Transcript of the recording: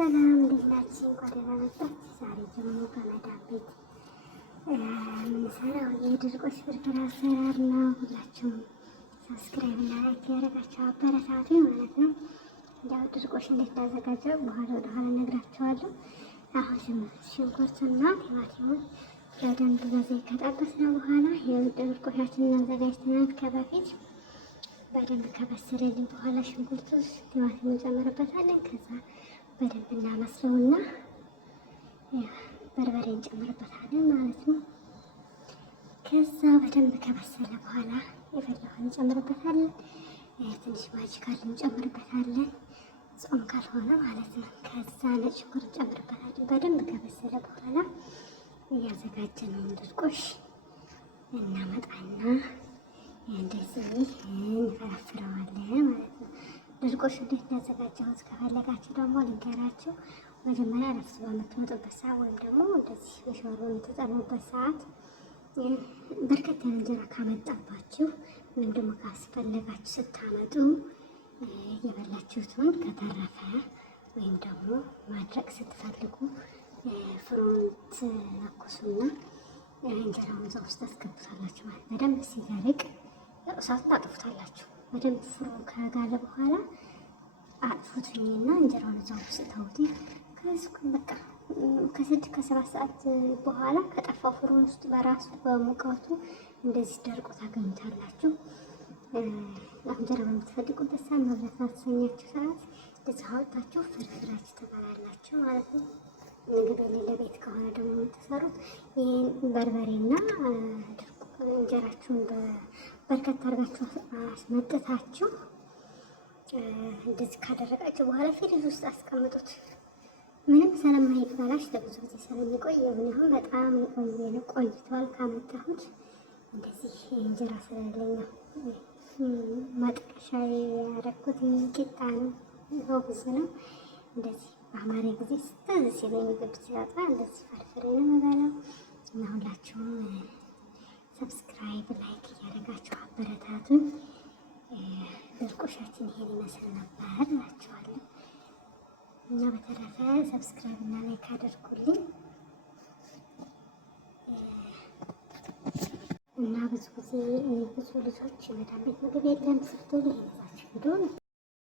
ሰላም እንዴት ናችሁ? እንኳን ደህና መጣችሁ። ዛሬ ደግሞ በመዳም ቤት የምንሰራው የድርቆሽ ፍርፍር አሰራር ነው። ሁላችሁም ሰብስክራይብ እና ላይክ ያደረጋችሁ አበረታቱ ማለት ነው። ያው ድርቆሽ እንዴት እንዳዘጋጀው ወደኋላ እነግራችኋለሁ። አሁን ሽንኩርትና ቲማቲሙን በደንብ በዘይት ከጠበስነው በኋላ ድርቆሻችንን አዘጋጅተናል። ከበፊት በደንብ ከበሰለልን በኋላ ሽንኩርቱ ቲማቲሙን እንጨምርበታለን። ከዛ በደንብ እናመስለውና በርበሬ እንጨምርበታለን ማለት ነው። ከዛ በደንብ ከበሰለ በኋላ የፈለውን እንጨምርበታለን። ትንሽ ማጅ ካለ እንጨምርበታለን፣ ጾም ካልሆነ ማለት ነው። ከዛ ነጭ ሽንኩርት እንጨምርበታለን። በደንብ ከበሰለ በኋላ እያዘጋጀነውን ድርቆሽ እናመጣና እንደዚህ እንፈረፍረዋለን ማለት ነው። ድርቆሽ እንዴት እንዳዘጋጀሁት ከፈለጋችሁ ደግሞ ልንገራችሁ። መጀመሪያ ነፍስ በምትወጡበት ሰዓት ወይም ደግሞ እንደዚህ በሻወር በምትጠሙበት ሰዓት በርከት ያለ እንጀራ ካመጣባችሁ ወይም ደግሞ ካስፈለጋችሁ ስታመጡ የበላችሁትን ከተረፈ ወይም ደግሞ ማድረቅ ስትፈልጉ ፍሩን ትለኩሱና እንጀራውን እዛ ውስጥ ታስገቡታላችሁ ማለት በደንብ ሲደርቅ እሳቱን ታጥፉታላችሁ። በደንብ ፍሩ ከጋለ በኋላ አጥፉትኝና እንጀራውን እዛ ውስጥ ተውት። ከዚህ በቃ ከ6-7 ሰዓት በኋላ ከጠፋው ፍሩን ውስጥ በራሱ በሙቀቱ እንደዚህ ደርቆ ታገኙታላችሁ። እንጀራ በምትፈልጉበት ሰዓት መብላት ባትሰኛችሁ ሰዓት እንደዚህ አወጣችሁ ፍርፍራችሁ ትበላላችሁ ማለት ነው። ምግብ የሌለ ቤት ከሆነ ደግሞ የምትሰሩት ይህን በርበሬና እንጀራችሁን በርከት አድርጋችሁ አስመጥታችሁ እንደዚህ ካደረቃችሁ በኋላ ፍሪጅ ውስጥ አስቀምጡት። ምንም ስለማይበላሽ ለብዙ ጊዜ ስለሚቆይ አሁን በጣም ቆይቷል ካመጣሁት። እንደዚህ እንጀራ ስለሌለኝ ነው ማጥቀሻ ያደረኩት። ቂጣ ነው፣ ሆብዝ ነው። እንደዚህ በአማረ ጊዜ ስተዚህ ሲለኝ ምግብ ሲያጣ እንደዚህ ፈርፍሬ ነው የምበላው። እና ሁላችሁም ሰብስክራይብ ላይክ እያደረጋችሁ አበረታቱን። ድርቆሻችን ይሄን ይመስል ነበር እላችኋለሁ። እና በተረፈ ሰብስክራይብ እና ላይክ አድርጉልኝ። እና ብዙ ጊዜ ብዙ ልጆች መዳም ቤት ምግብ የለም ስትሉ ይሄን ይዛችሁ ሂዱ